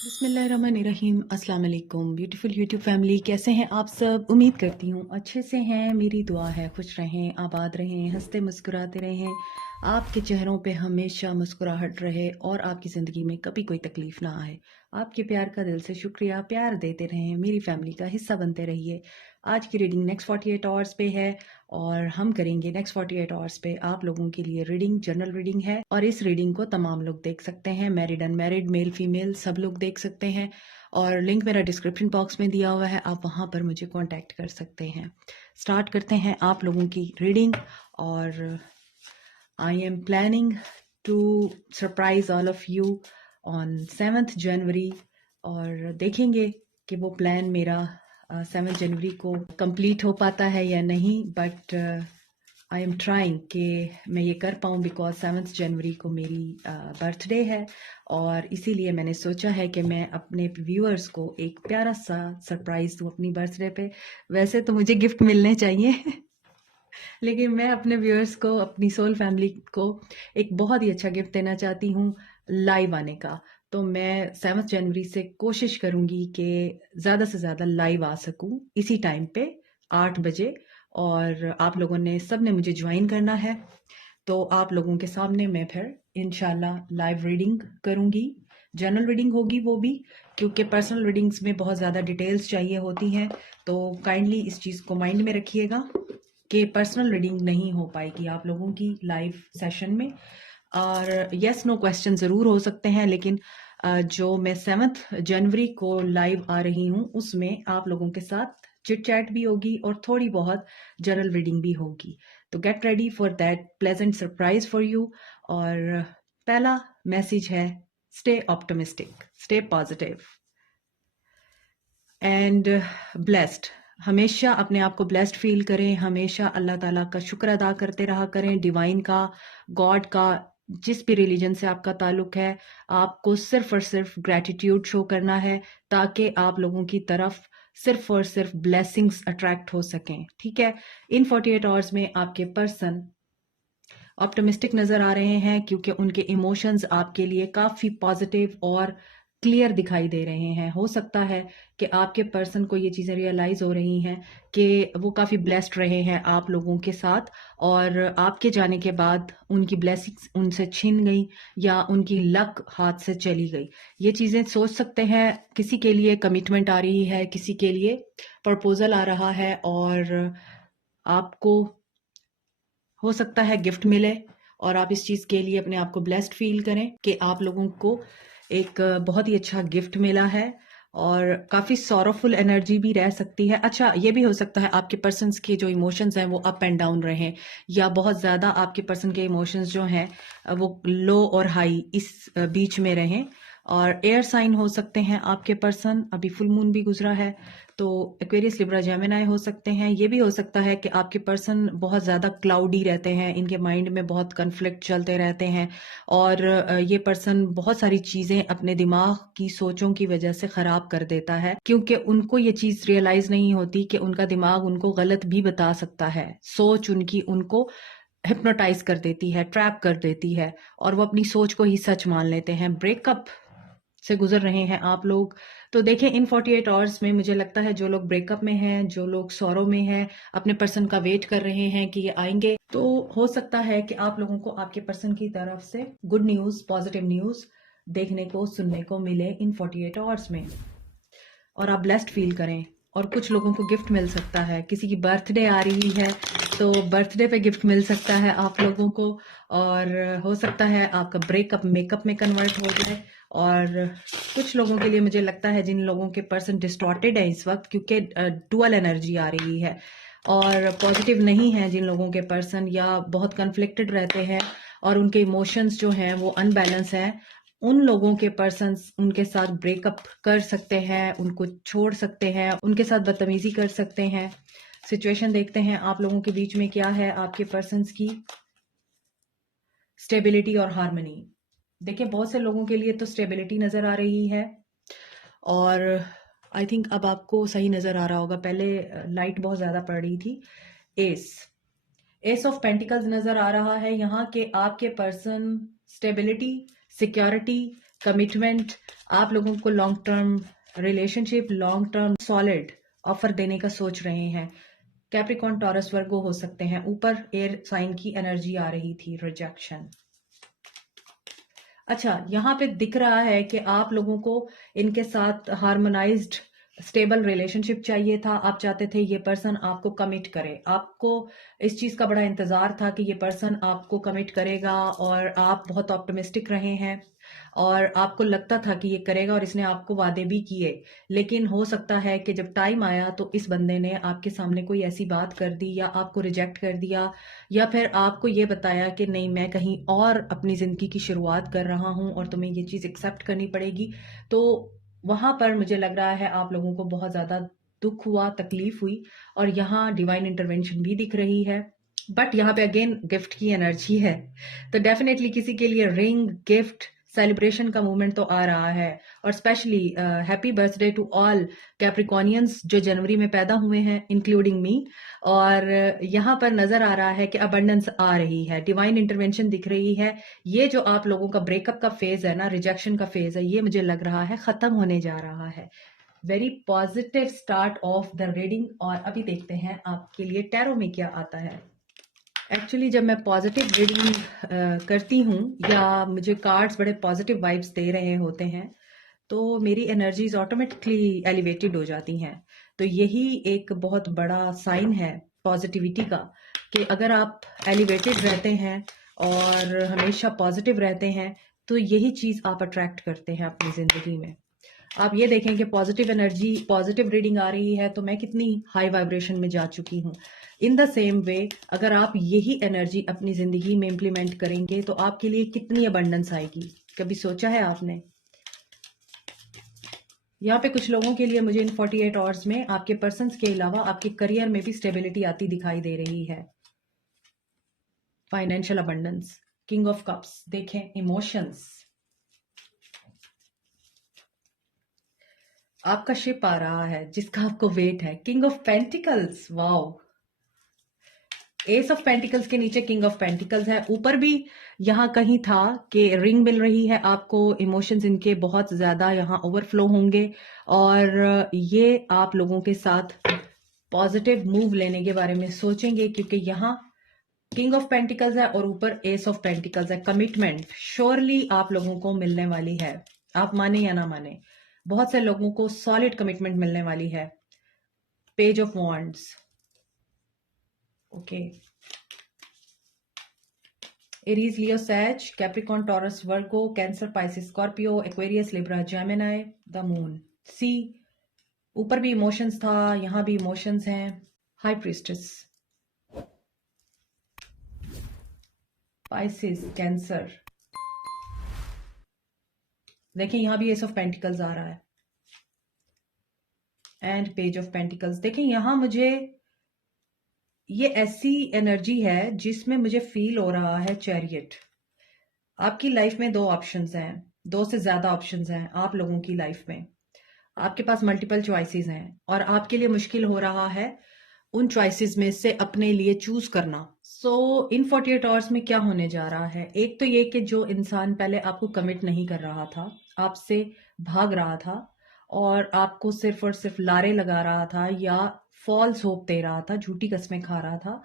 बिस्मिल्लाहिर्रहमानिर्रहीम। अस्सलाम वालेकुम ब्यूटीफुल यूट्यूब फैमिली, कैसे हैं आप सब? उम्मीद करती हूँ अच्छे से हैं। मेरी दुआ है खुश रहें, आबाद रहें, हंसते मुस्कुराते रहें, आपके चेहरों पे हमेशा मुस्कुराहट रहे और आपकी ज़िंदगी में कभी कोई तकलीफ़ ना आए। आपके प्यार का दिल से शुक्रिया, प्यार देते रहें, मेरी फैमिली का हिस्सा बनते रहिए। आज की रीडिंग नेक्स्ट 48 आवर्स पे है और हम करेंगे नेक्स्ट 48 आवर्स पे आप लोगों के लिए रीडिंग, जनरल रीडिंग है और इस रीडिंग को तमाम लोग देख सकते हैं, मैरिड अनमैरिड, मेल फीमेल सब लोग देख सकते हैं और लिंक मेरा डिस्क्रिप्शन बॉक्स में दिया हुआ है, आप वहाँ पर मुझे कांटेक्ट कर सकते हैं। स्टार्ट करते हैं आप लोगों की रीडिंग और I am planning to surprise all of you on 7th January और देखेंगे कि वो प्लान मेरा 7 जनवरी को कंप्लीट हो पाता है या नहीं, बट आई एम ट्राइंग कि मैं ये कर पाऊँ बिकॉज 7 जनवरी को मेरी बर्थडे है और इसीलिए मैंने सोचा है कि मैं अपने व्यूअर्स को एक प्यारा सा सरप्राइज़ दूँ अपनी बर्थडे पे। वैसे तो मुझे गिफ्ट मिलने चाहिए लेकिन मैं अपने व्यूअर्स को, अपनी सोल फैमिली को एक बहुत ही अच्छा गिफ्ट देना चाहती हूँ लाइव आने का। तो मैं 7 जनवरी से कोशिश करूंगी कि ज़्यादा से ज़्यादा लाइव आ सकूं इसी टाइम पे 8 बजे और आप लोगों ने सब ने मुझे ज्वाइन करना है। तो आप लोगों के सामने मैं फिर इंशाल्लाह लाइव रीडिंग करूंगी। जनरल रीडिंग होगी वो भी, क्योंकि पर्सनल रीडिंग्स में बहुत ज़्यादा डिटेल्स चाहिए होती हैं। तो काइंडली इस चीज़ को माइंड में रखिएगा कि पर्सनल रीडिंग नहीं हो पाएगी आप लोगों की लाइव सेशन में। और यस नो क्वेश्चन ज़रूर हो सकते हैं, लेकिन जो मैं 7 जनवरी को लाइव आ रही हूँ उसमें आप लोगों के साथ चिट चैट भी होगी और थोड़ी बहुत जनरल रीडिंग भी होगी। तो get ready for that pleasant surprise for you. और पहला मैसेज है, stay optimistic, stay positive and blessed. हमेशा अपने आप को ब्लेस्ड फील करें, हमेशा अल्लाह ताला का शुक्र अदा करते रहा करें, डिवाइन का, गॉड का, जिस भी रिलीजन से आपका ताल्लुक है, आपको सिर्फ और सिर्फ ग्रैटिट्यूड शो करना है ताकि आप लोगों की तरफ सिर्फ और सिर्फ ब्लेसिंग्स अट्रैक्ट हो सकें। ठीक है, इन 48 आवर्स में आपके पर्सन ऑप्टिमिस्टिक नजर आ रहे हैं क्योंकि उनके इमोशंस आपके लिए काफी पॉजिटिव और क्लियर दिखाई दे रहे हैं। हो सकता है कि आपके पर्सन को ये चीजें रियलाइज हो रही हैं कि वो काफी ब्लेस्ड रहे हैं आप लोगों के साथ और आपके जाने के बाद उनकी ब्लेसिंग्स उनसे छिन गई या उनकी लक हाथ से चली गई। ये चीजें सोच सकते हैं। किसी के लिए कमिटमेंट आ रही है, किसी के लिए प्रपोजल आ रहा है और आपको हो सकता है गिफ्ट मिले और आप इस चीज़ के लिए अपने आप को ब्लेस्ड फील करें कि आप लोगों को एक बहुत ही अच्छा गिफ्ट मिला है और काफ़ी सॉरोफुल एनर्जी भी रह सकती है। अच्छा, ये भी हो सकता है आपके पर्सन्स के जो इमोशंस हैं वो अप एंड डाउन रहें या बहुत ज़्यादा आपके पर्सन के इमोशंस जो हैं वो लो और हाई इस बीच में रहें। और एयर साइन हो सकते हैं आपके पर्सन, अभी फुल मून भी गुजरा है तो एक्वेरियस, लिब्रा, जेमिनी हो सकते हैं। ये भी हो सकता है कि आपके पर्सन बहुत ज़्यादा क्लाउडी रहते हैं, इनके माइंड में बहुत कन्फ्लिक्ट चलते रहते हैं और ये पर्सन बहुत सारी चीज़ें अपने दिमाग की सोचों की वजह से ख़राब कर देता है क्योंकि उनको ये चीज़ रियलाइज़ नहीं होती कि उनका दिमाग उनको गलत भी बता सकता है। सोच उनकी उनको हिप्नोटाइज कर देती है, ट्रैप कर देती है और वो अपनी सोच को ही सच मान लेते हैं। ब्रेकअप से गुजर रहे हैं आप लोग तो देखें इन 48 आवर्स में मुझे लगता है जो लोग ब्रेकअप में हैं, जो लोग सौरों में हैं, अपने पर्सन का वेट कर रहे हैं कि ये आएंगे, तो हो सकता है कि आप लोगों को आपके पर्सन की तरफ से गुड न्यूज़, पॉजिटिव न्यूज़ देखने को, सुनने को मिले इन 48 आवर्स में और आप ब्लेस्ड फील करें। और कुछ लोगों को गिफ्ट मिल सकता है, किसी की बर्थडे आ रही है तो बर्थडे पे गिफ्ट मिल सकता है आप लोगों को और हो सकता है आपका ब्रेकअप मेकअप में कन्वर्ट हो जाए। और कुछ लोगों के लिए मुझे लगता है जिन लोगों के पर्सन डिस्टॉर्टेड है इस वक्त क्योंकि डुअल एनर्जी आ रही है और पॉजिटिव नहीं है, जिन लोगों के पर्सन या बहुत कन्फ्लिक्टेड रहते हैं और उनके इमोशंस जो हैं वो अनबैलेंस हैं, उन लोगों के पर्सन्स उनके साथ ब्रेकअप कर सकते हैं, उनको छोड़ सकते हैं, उनके साथ बदतमीजी कर सकते हैं। सिचुएशन देखते हैं आप लोगों के बीच में क्या है आपके पर्सन्स की स्टेबिलिटी और हार्मनी। देखिए बहुत से लोगों के लिए तो स्टेबिलिटी नजर आ रही है और आई थिंक अब आपको सही नजर आ रहा होगा, पहले लाइट बहुत ज्यादा पड़ रही थी। एस ऑफ पेंटिकल्स नजर आ रहा है यहाँ के आपके पर्सन स्टेबिलिटी, सिक्योरिटी, कमिटमेंट, आप लोगों को long term relationship, long term solid offer देने का सोच रहे हैं। कैप्रिकॉर्न, टॉरस, वर्गो हो सकते हैं। ऊपर एयर साइन की एनर्जी आ रही थी, रिजेक्शन। अच्छा, यहाँ पे दिख रहा है कि आप लोगों को इनके साथ हार्मोनाइज्ड स्टेबल रिलेशनशिप चाहिए था। आप चाहते थे ये पर्सन आपको कमिट करे। आपको इस चीज का बड़ा इंतजार था कि ये पर्सन आपको कमिट करेगा, और आप बहुत ऑप्टिमिस्टिक रहे हैं और आपको लगता था कि ये करेगा, और इसने आपको वादे भी किए। लेकिन हो सकता है कि जब टाइम आया तो इस बंदे ने आपके सामने कोई ऐसी बात कर दी, या आपको रिजेक्ट कर दिया, या फिर आपको ये बताया कि नहीं, मैं कहीं और अपनी जिंदगी की शुरुआत कर रहा हूं और तुम्हें ये चीज एक्सेप्ट करनी पड़ेगी। तो वहां पर मुझे लग रहा है आप लोगों को बहुत ज्यादा दुख हुआ, तकलीफ हुई, और यहाँ डिवाइन इंटरवेंशन भी दिख रही है। बट यहाँ पे अगेन गिफ्ट की एनर्जी है, तो डेफिनेटली किसी के लिए रिंग, गिफ्ट, सेलिब्रेशन का मूवमेंट तो आ रहा है। और specially happy birthday to all Capricornians जो जनवरी में पैदा हुए हैं, इंक्लूडिंग मी। और यहाँ पर नजर आ रहा है कि अबंडेंस आ रही है, डिवाइन इंटरवेंशन दिख रही है। ये जो आप लोगों का ब्रेकअप का फेज है ना, रिजेक्शन का फेज है, ये मुझे लग रहा है खत्म होने जा रहा है। Very positive start of the reading. और अभी देखते हैं आपके लिए टैरो में क्या आता है। एक्चुअली जब मैं पॉजिटिव रीडिंग करती हूँ, या मुझे कार्ड्स बड़े पॉजिटिव वाइब्स दे रहे होते हैं, तो मेरी एनर्जीज ऑटोमेटिकली एलिवेटेड हो जाती हैं। तो यही एक बहुत बड़ा साइन है पॉजिटिविटी का, कि अगर आप एलिवेटेड रहते हैं और हमेशा पॉजिटिव रहते हैं, तो यही चीज आप अट्रैक्ट करते हैं अपनी जिंदगी में। आप ये देखें कि पॉजिटिव एनर्जी, पॉजिटिव रीडिंग आ रही है, तो मैं कितनी हाई वाइब्रेशन में जा चुकी हूँ। इन द सेम वे, अगर आप यही एनर्जी अपनी जिंदगी में इंप्लीमेंट करेंगे, तो आपके लिए कितनी अबंडेंस आएगी, कभी सोचा है आपने? यहाँ पे कुछ लोगों के लिए मुझे इन 48 आवर्स में आपके पर्सन्स के अलावा आपके करियर में भी स्टेबिलिटी आती दिखाई दे रही है। Financial abundance, king of cups, देखें इमोशंस, आपका शिप आ रहा है जिसका आपको वेट है, king of pentacles, wow. S of pentacles के नीचे किंग ऑफ पेंटिकल्स है। ऊपर भी यहाँ कहीं था कि रिंग मिल रही है आपको, इमोशंस इनके बहुत ज्यादा यहाँ ओवरफ्लो होंगे, और ये आप लोगों के साथ पॉजिटिव मूव लेने के बारे में सोचेंगे, क्योंकि यहाँ किंग ऑफ पेंटिकल्स है और ऊपर एस ऑफ पेंटिकल्स है। कमिटमेंट श्योरली आप लोगों को मिलने वाली है, आप माने या ना माने, बहुत से लोगों को सॉलिड कमिटमेंट मिलने वाली है। Page of wands, okay. Aries, Leo, sage, Capricorn, Taurus, Virgo, Cancer, Pisces, Scorpio, Aquarius, Libra, Gemini, the moon, see. ऊपर भी इमोशंस था, यहां भी इमोशंस हैं। हाई प्रीस्टेस, पाइसिस, कैंसर, देखिए यहां भी एस ऑफ पेंटिकल्स आ रहा है, एंड पेज ऑफ पेंटिकल्स। देखिए यहां मुझे ये ऐसी एनर्जी है जिसमें मुझे फील हो रहा है चैरियट। आपकी लाइफ में दो ऑप्शंस हैं, दो से ज्यादा ऑप्शंस हैं आप लोगों की लाइफ में। आपके पास मल्टीपल चॉइसेस हैं, और आपके लिए मुश्किल हो रहा है उन चॉइसेस में से अपने लिए चूज करना। सो इन 48 आवर्स में क्या होने जा रहा है? एक तो ये कि जो इंसान पहले आपको कमिट नहीं कर रहा था, आपसे भाग रहा था, और आपको सिर्फ और सिर्फ लारे लगा रहा था, या फॉल्स होप दे रहा था, झूठी कस्में खा रहा था,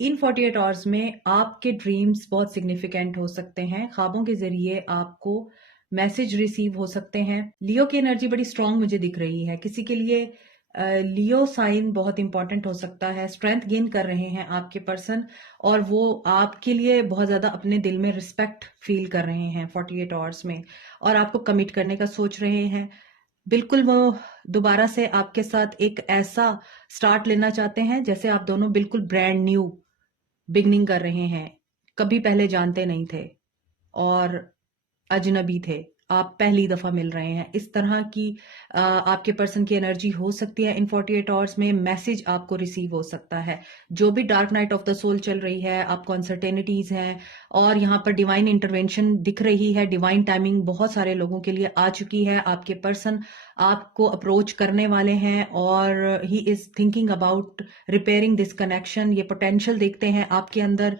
इन 48 आवर्स में आपके ड्रीम्स बहुत सिग्निफिकेंट हो सकते हैं। ख्वाबों के जरिए आपको मैसेज रिसीव हो सकते हैं। लियो की एनर्जी बड़ी स्ट्रांग मुझे दिख रही है। किसी के लिए लियो साइन बहुत इंपॉर्टेंट हो सकता है। स्ट्रेंथ गेन कर रहे हैं आपके पर्सन, और वो आपके लिए बहुत ज्यादा अपने दिल में रिस्पेक्ट फील कर रहे हैं 48 आवर्स में, और आपको कमिट करने का सोच रहे हैं। बिल्कुल वो दोबारा से आपके साथ एक ऐसा स्टार्ट लेना चाहते हैं जैसे आप दोनों बिल्कुल ब्रांड न्यू बिगनिंग कर रहे हैं, कभी पहले जानते नहीं थे और अजनबी थे, आप पहली दफा मिल रहे हैं। इस तरह की आपके पर्सन की एनर्जी हो सकती है। इन 48 आवर्स में मैसेज आपको रिसीव हो सकता है। जो भी dark night of the soul चल रही है, आपको अनसर्टेनिटीज हैं, और यहाँ पर डिवाइन इंटरवेंशन दिख रही है। डिवाइन टाइमिंग बहुत सारे लोगों के लिए आ चुकी है। आपके पर्सन आपको अप्रोच करने वाले हैं, और he is thinking about repairing this connection. ये पोटेंशियल देखते हैं आपके अंदर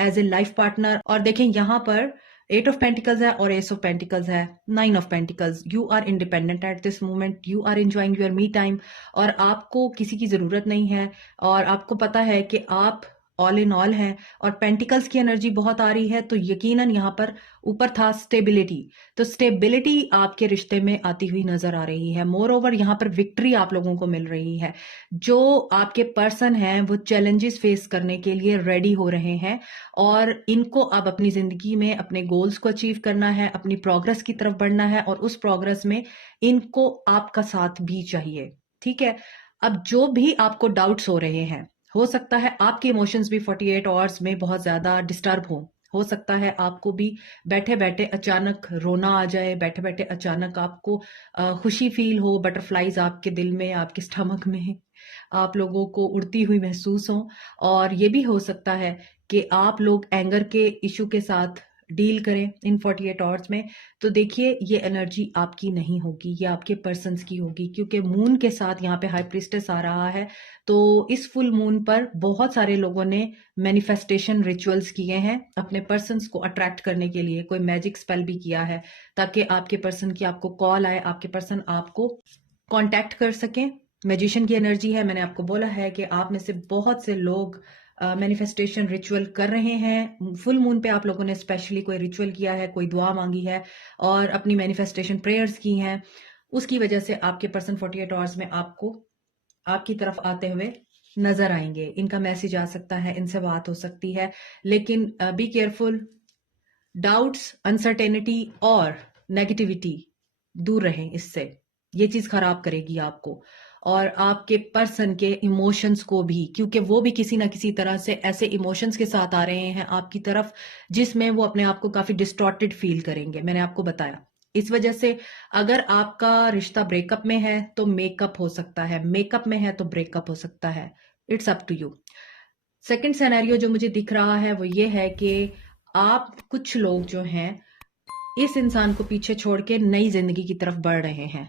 एज ए लाइफ पार्टनर। और देखें यहाँ पर 8 ऑफ पेंटिकल्स है और एस ऑफ पेंटिकल्स है, 9 of pentacles. You are independent at this moment, you are enjoying your me time, और आपको किसी की जरूरत नहीं है, और आपको पता है कि आप ऑल इन ऑल हैं। और पेंटिकल्स की एनर्जी बहुत आ रही है, तो यकीनन यहाँ पर ऊपर था स्टेबिलिटी, तो स्टेबिलिटी आपके रिश्ते में आती हुई नजर आ रही है। मोर ओवर यहाँ पर विक्ट्री आप लोगों को मिल रही है। जो आपके पर्सन हैं वो चैलेंजेस फेस करने के लिए रेडी हो रहे हैं, और इनको अब अपनी जिंदगी में अपने गोल्स को अचीव करना है, अपनी प्रोग्रेस की तरफ बढ़ना है, और उस प्रोग्रेस में इनको आपका साथ भी चाहिए। ठीक है, अब जो भी आपको डाउट्स हो सकता है आपके इमोशंस भी 48 आवर्स में बहुत ज्यादा डिस्टर्ब हो सकता है आपको भी बैठे बैठे अचानक रोना आ जाए, बैठे बैठे अचानक आपको खुशी फील हो, बटरफ्लाईज आपके दिल में, आपके स्टमक में आप लोगों को उड़ती हुई महसूस हो। और ये भी हो सकता है कि आप लोग एंगर के इशू के साथ डील करें इन 48 आवर्स में। तो देखिए, ये एनर्जी आपकी नहीं होगी, ये आपके पर्सन्स की होगी, क्योंकि मून के साथ यहाँ पे हाई प्रीस्टेस आ रहा है। तो इस फुल मून पर बहुत सारे लोगों ने मैनिफेस्टेशन रिचुअल्स किए हैं अपने पर्सन्स को अट्रैक्ट करने के लिए, कोई मैजिक स्पेल भी किया है ताकि आपके पर्सन की आपको कॉल आए, आपके पर्सन आपको कांटेक्ट कर सकें। मैजिशियन की एनर्जी है, मैंने आपको बोला है कि आप में से बहुत से लोग मैनिफेस्टेशन रिचुअल कर रहे हैं। फुल मून पे आप लोगों ने स्पेशली कोई रिचुअल किया है, कोई दुआ मांगी है और अपनी मैनिफेस्टेशन प्रेयर्स की हैं, उसकी वजह से आपके पर्सन 48 आवर्स में आपको आपकी तरफ आते हुए नजर आएंगे। इनका मैसेज आ सकता है, इनसे बात हो सकती है, लेकिन बी केयरफुल। डाउट्स, अनसर्टेनिटी और नेगेटिविटी दूर रहें इससे, ये चीज खराब करेगी आपको और आपके पर्सन के इमोशंस को भी, क्योंकि वो भी किसी ना किसी तरह से ऐसे इमोशंस के साथ आ रहे हैं आपकी तरफ जिसमें वो अपने आप को काफी डिस्टॉर्टेड फील करेंगे। मैंने आपको बताया, इस वजह से अगर आपका रिश्ता ब्रेकअप में है तो मेकअप हो सकता है, मेकअप में है तो ब्रेकअप हो सकता है। It's up to you. Second scenario जो मुझे दिख रहा है वो ये है कि आप कुछ लोग जो हैं इस इंसान को पीछे छोड़ के नई जिंदगी की तरफ बढ़ रहे हैं।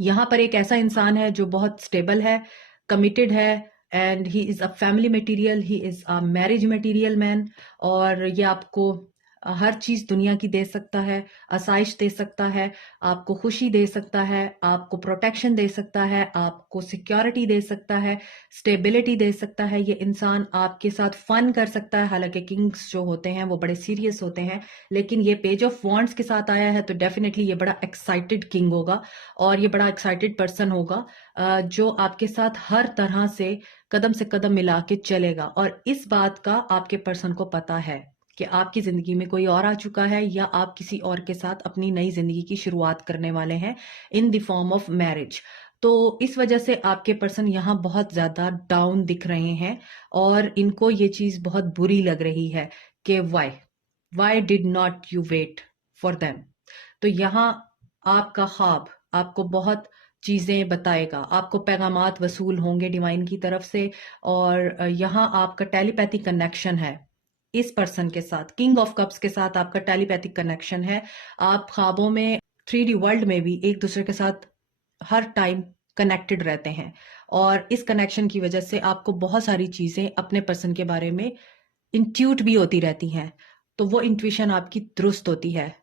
यहां पर एक ऐसा इंसान है जो बहुत स्टेबल है, कमिटेड है, and he is a family material, he is a marriage material man, और ये आपको हर चीज दुनिया की दे सकता है, आसाइश दे सकता है, आपको खुशी दे सकता है, आपको प्रोटेक्शन दे सकता है, आपको सिक्योरिटी दे सकता है, स्टेबिलिटी दे सकता है। ये इंसान आपके साथ फन कर सकता है। हालांकि किंग्स जो होते हैं वो बड़े सीरियस होते हैं, लेकिन ये पेज ऑफ वॉन्ड्स के साथ आया है तो डेफिनेटली ये बड़ा एक्साइटेड किंग होगा और ये बड़ा एक्साइटेड पर्सन होगा जो आपके साथ हर तरह से कदम मिला के चलेगा। और इस बात का आपके पर्सन को पता है कि आपकी जिंदगी में कोई और आ चुका है या आप किसी और के साथ अपनी नई जिंदगी की शुरुआत करने वाले हैं in the form of marriage. तो इस वजह से आपके पर्सन यहाँ बहुत ज्यादा डाउन दिख रहे हैं और इनको ये चीज बहुत बुरी लग रही है कि why did not you wait for them. तो यहाँ आपका ख्वाब आपको बहुत चीजें बताएगा, आपको पैगामात वसूल होंगे डिवाइन की तरफ से, और यहाँ आपका टेलीपैथिक कनेक्शन है इस पर्सन के साथ, किंग ऑफ कप्स के साथ आपका टेलीपैथिक कनेक्शन है। आप ख्वाबों में 3D वर्ल्ड में भी एक दूसरे के साथ हर टाइम कनेक्टेड रहते हैं, और इस कनेक्शन की वजह से आपको बहुत सारी चीजें अपने पर्सन के बारे में इंट्यूट भी होती रहती हैं। तो वो इंट्यूशन आपकी दुरुस्त होती है।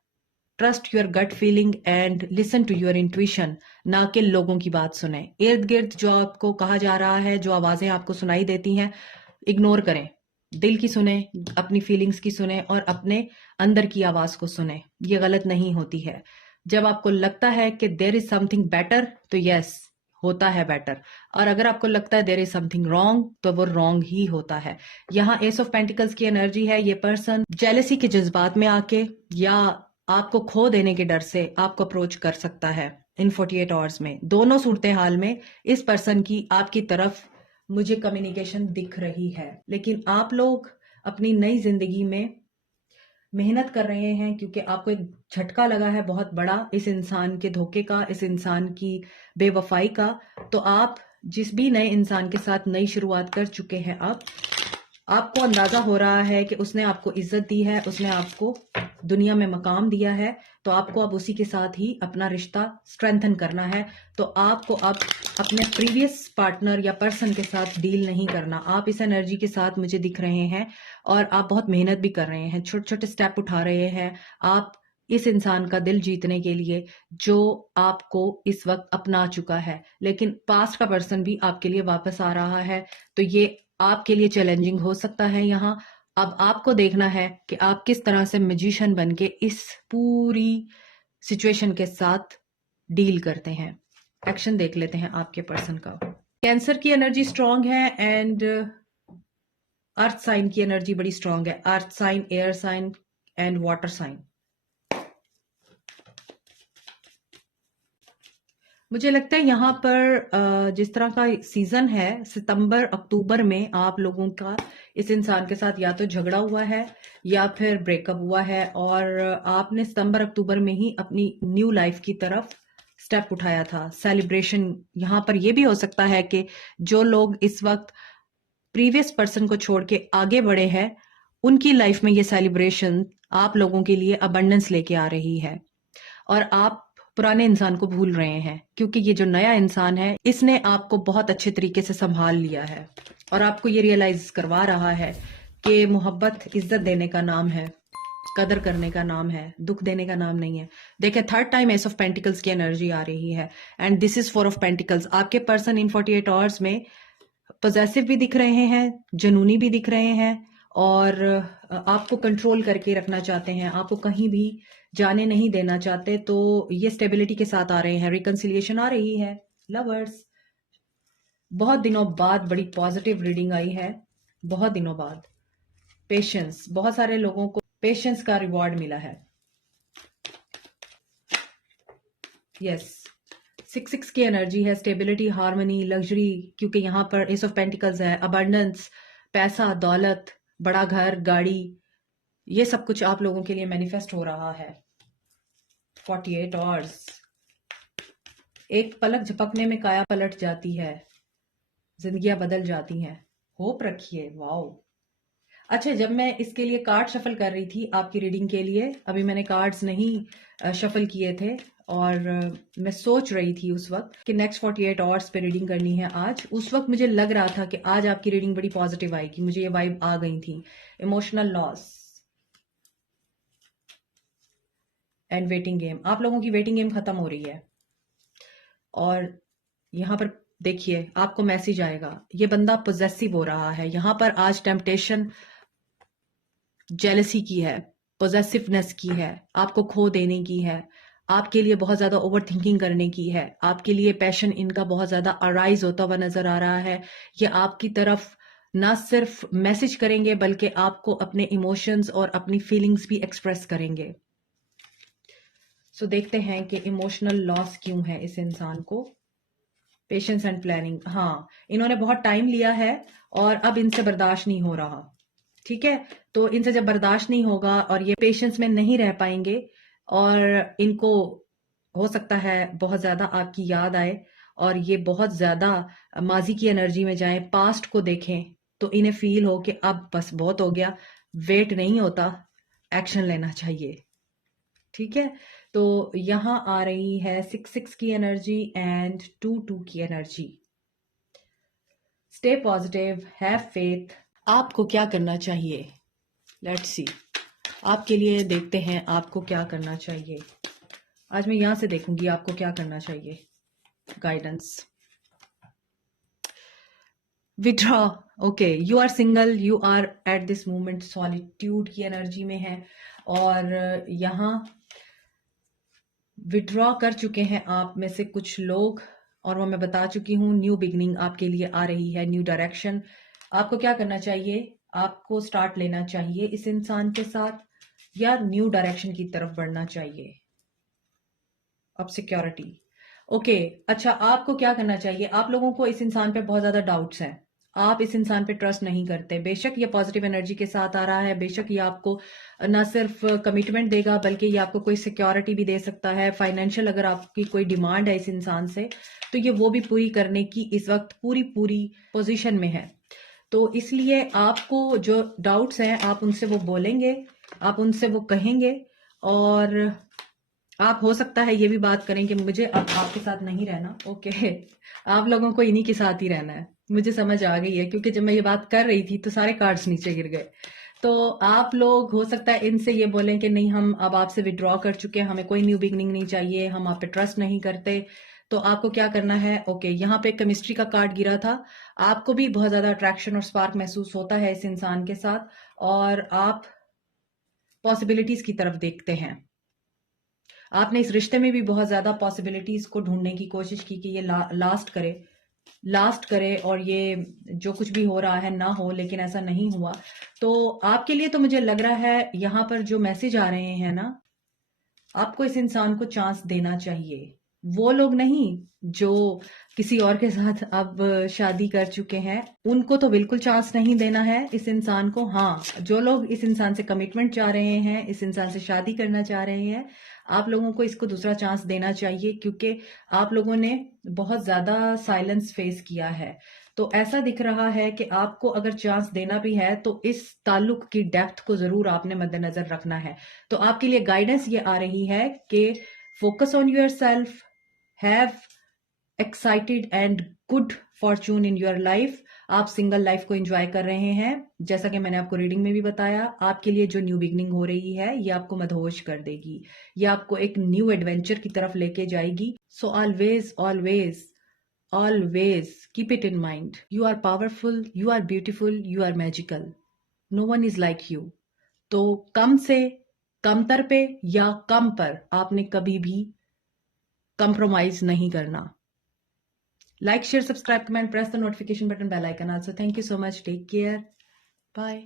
Trust your gut feeling and listen to your intuition, ना कि लोगों की बात सुने। इर्द गिर्द जो आपको कहा जा रहा है, जो आवाजें आपको सुनाई देती हैं, इग्नोर करें। दिल की सुने, अपनी फीलिंग्स की सुने और अपने अंदर की आवाज को सुने। ये गलत नहीं होती है। जब आपको लगता है कि देयर इज समथिंग बेटर तो यस, होता है बेटर, और अगर आपको लगता है देयर इज समथिंग रॉन्ग तो वो रॉन्ग ही होता है। यहाँ एस ऑफ पेंटिकल्स की एनर्जी है। ये पर्सन जेलसी के जज्बात में आके या आपको खो देने के डर से आपको अप्रोच कर सकता है इन 48 आवर्स में। दोनों सूरत हाल में इस पर्सन की आपकी तरफ मुझे कम्युनिकेशन दिख रही है, लेकिन आप लोग अपनी नई जिंदगी में मेहनत कर रहे हैं क्योंकि आपको एक झटका लगा है बहुत बड़ा इस इंसान के धोखे का, इस इंसान की बेवफाई का। तो आप जिस भी नए इंसान के साथ नई शुरुआत कर चुके हैं, आपको अंदाजा हो रहा है कि उसने आपको इज्जत दी है, उसने आपको दुनिया में मकाम दिया है, तो आपको अब उसी के साथ ही अपना रिश्ता स्ट्रेंथन करना है। तो आपको अब अपने प्रीवियस पार्टनर या पर्सन के साथ डील नहीं करना। आप इस एनर्जी के साथ मुझे दिख रहे हैं और आप बहुत मेहनत भी कर रहे हैं, छोटे छोटे स्टेप उठा रहे हैं आप इस इंसान का दिल जीतने के लिए जो आपको इस वक्त अपना चुका है। लेकिन पास्ट का पर्सन भी आपके लिए वापस आ रहा है, तो ये आपके लिए चैलेंजिंग हो सकता है। यहाँ अब आपको देखना है कि आप किस तरह से मैजिशियन बन के इस पूरी सिचुएशन के साथ डील करते हैं। एक्शन देख लेते हैं आपके पर्सन का। कैंसर की एनर्जी स्ट्रांग है एंड अर्थ साइन की एनर्जी बड़ी स्ट्रांग है। Earth sign, air sign and water sign. मुझे लगता है यहाँ पर जिस तरह का सीजन है, सितंबर अक्टूबर में आप लोगों का इस इंसान के साथ या तो झगड़ा हुआ है या फिर ब्रेकअप हुआ है, और आपने सितंबर अक्टूबर में ही अपनी न्यू लाइफ की तरफ स्टेप उठाया था। सेलिब्रेशन यहाँ पर यह भी हो सकता है कि जो लोग इस वक्त प्रीवियस पर्सन को छोड़ के आगे बढ़े हैं, उनकी लाइफ में ये सेलिब्रेशन आप लोगों के लिए अबंडेंस लेके आ रही है और आप पुराने इंसान को भूल रहे हैं, क्योंकि ये जो नया इंसान है इसने आपको बहुत अच्छे तरीके से संभाल लिया है और आपको ये रियलाइज करवा रहा है कि मोहब्बत इज्जत देने का नाम है, कदर करने का नाम है, दुख देने का नाम नहीं है। देखिए, third time S of pentacles की एनर्जी आ रही है and this is four of pentacles. आपके पर्सन इन 48 आवर्स में पॉजेसिव भी दिख रहे हैं, जनूनी भी दिख रहे हैं और आपको कंट्रोल करके रखना चाहते हैं, आपको कहीं भी जाने नहीं देना चाहते। तो ये स्टेबिलिटी के साथ आ रहे हैं, रिकंसिलिएशन आ रही है। लवर्स, बहुत दिनों बाद बड़ी पॉजिटिव रीडिंग आई है, बहुत दिनों बाद। पेशेंस, बहुत सारे लोगों को पेशेंस का रिवॉर्ड मिला है। यस, 6-6 की एनर्जी है, स्टेबिलिटी, हार्मनी, लग्जरी, क्योंकि यहाँ पर एस ऑफ पेंटिकल्स है, अबंडेंस, पैसा, दौलत, बड़ा घर, गाड़ी, ये सब कुछ आप लोगों के लिए मैनिफेस्ट हो रहा है। 48 आवर्स, एक पलक झपकने में काया पलट जाती है, जिंदगियां बदल जाती हैं। होप रखिए। वाओ, अच्छा, जब मैं इसके लिए कार्ड शफल कर रही थी आपकी रीडिंग के लिए, अभी मैंने कार्ड्स नहीं शफल किए थे और मैं सोच रही थी उस वक्त कि नेक्स्ट 48 आवर्स पे रीडिंग करनी है आज। उस वक्त मुझे लग रहा था कि आज आपकी रीडिंग बड़ी पॉजिटिव आएगी, मुझे ये वाइब आ गई थी। Emotional loss and waiting game, आप लोगों की वेटिंग गेम खत्म हो रही है और यहाँ पर देखिए आपको मैसेज आएगा। ये बंदा पोजेसिव हो रहा है, यहाँ पर आज टेम्पटेशन जेलसी की है, पोजेसिवनेस की है, आपको खो देने की है, आपके लिए बहुत ज्यादा ओवर थिंकिंग करने की है, आपके लिए पैशन इनका बहुत ज्यादा अराइज होता हुआ नजर आ रहा है। ये आपकी तरफ ना सिर्फ मैसेज करेंगे बल्कि आपको अपने इमोशंस और अपनी फीलिंग्स भी एक्सप्रेस करेंगे। सो देखते हैं कि इमोशनल लॉस क्यों है इस इंसान को। पेशेंस एंड प्लानिंग, हाँ, इन्होंने बहुत टाइम लिया है और अब इनसे बर्दाश्त नहीं हो रहा। ठीक है, तो इनसे जब बर्दाश्त नहीं होगा और ये पेशेंस में नहीं रह पाएंगे और इनको हो सकता है बहुत ज्यादा आपकी याद आए और ये बहुत ज्यादा माजी की एनर्जी में जाएं, पास्ट को देखें, तो इन्हें फील हो कि अब बस बहुत हो गया, वेट नहीं होता, एक्शन लेना चाहिए। ठीक है, तो यहां आ रही है 6-6 की एनर्जी एंड 2-2 की energy. Stay positive, have faith. आपको क्या करना चाहिए, लेट्स सी, आपके लिए देखते हैं आपको क्या करना चाहिए। आज मैं यहां से देखूंगी आपको क्या करना चाहिए। Guidance, withdraw. Okay, you are single, you are at this moment solitude की एनर्जी में है और यहां विड्रॉ कर चुके हैं आप में से कुछ लोग और वो मैं बता चुकी हूँ। न्यू बिगनिंग आपके लिए आ रही है, न्यू डायरेक्शन। आपको क्या करना चाहिए, आपको स्टार्ट लेना चाहिए इस इंसान के साथ या न्यू डायरेक्शन की तरफ बढ़ना चाहिए। अब सिक्योरिटी, ओके, अच्छा, आपको क्या करना चाहिए। आप लोगों को इस इंसान पे बहुत ज्यादा डाउट्स हैं, आप इस इंसान पे ट्रस्ट नहीं करते। बेशक ये पॉजिटिव एनर्जी के साथ आ रहा है, बेशक ये आपको ना सिर्फ कमिटमेंट देगा बल्कि ये आपको कोई सिक्योरिटी भी दे सकता है। फाइनेंशियल अगर आपकी कोई डिमांड है इस इंसान से तो ये वो भी पूरी करने की इस वक्त पूरी पोजीशन में है। तो इसलिए आपको जो डाउट्स हैं आप उनसे वो बोलेंगे, आप उनसे वो कहेंगे, और आप हो सकता है ये भी बात करें कि मुझे अब आपके साथ नहीं रहना। ओके, आप लोगों को इन्हीं के साथ ही रहना है, मुझे समझ आ गई है, क्योंकि जब मैं ये बात कर रही थी तो सारे कार्ड्स नीचे गिर गए। तो आप लोग हो सकता है इनसे ये बोलें कि नहीं, हम अब आपसे विड्रॉ कर चुके हैं, हमें कोई न्यू बिगनिंग नहीं चाहिए, हम आप पे ट्रस्ट नहीं करते। तो आपको क्या करना है, ओके, यहाँ पे केमिस्ट्री का कार्ड गिरा था, आपको भी बहुत ज्यादा अट्रैक्शन और स्पार्क महसूस होता है इस इंसान के साथ, और आप पॉसिबिलिटीज की तरफ देखते हैं। आपने इस रिश्ते में भी बहुत ज्यादा पॉसिबिलिटीज को ढूंढने की कोशिश की कि ये लास्ट करे और ये जो कुछ भी हो रहा है ना हो, लेकिन ऐसा नहीं हुआ। तो आपके लिए तो मुझे लग रहा है यहाँ पर जो मैसेज आ रहे हैं ना, आपको इस इंसान को चांस देना चाहिए। वो लोग नहीं जो किसी और के साथ अब शादी कर चुके हैं, उनको तो बिल्कुल चांस नहीं देना है इस इंसान को। हाँ, जो लोग इस इंसान से कमिटमेंट चाह रहे हैं, इस इंसान से शादी करना चाह रहे हैं, आप लोगों को इसको दूसरा चांस देना चाहिए, क्योंकि आप लोगों ने बहुत ज्यादा साइलेंस फेस किया है। तो ऐसा दिख रहा है कि आपको अगर चांस देना भी है तो इस ताल्लुक की डेप्थ को जरूर आपने मद्देनजर रखना है। तो आपके लिए गाइडेंस ये आ रही है कि focus on your self, have excited and good Fortune in your life. आप सिंगल लाइफ को एंजॉय कर रहे हैं, जैसा कि मैंने आपको रीडिंग में भी बताया। आपके लिए जो न्यू बिगनिंग हो रही है ये आपको मदहोश कर देगी, ये आपको एक न्यू एडवेंचर की तरफ लेके जाएगी। So always always always keep it in mind. You are powerful, you are beautiful, you are magical. No one is like you. तो कम से कमतर पे या कम पर आपने कभी भी कंप्रोमाइज नहीं करना। Like, share, subscribe, comment, press the notification button, bell icon also. Thank you so much. Take care. Bye.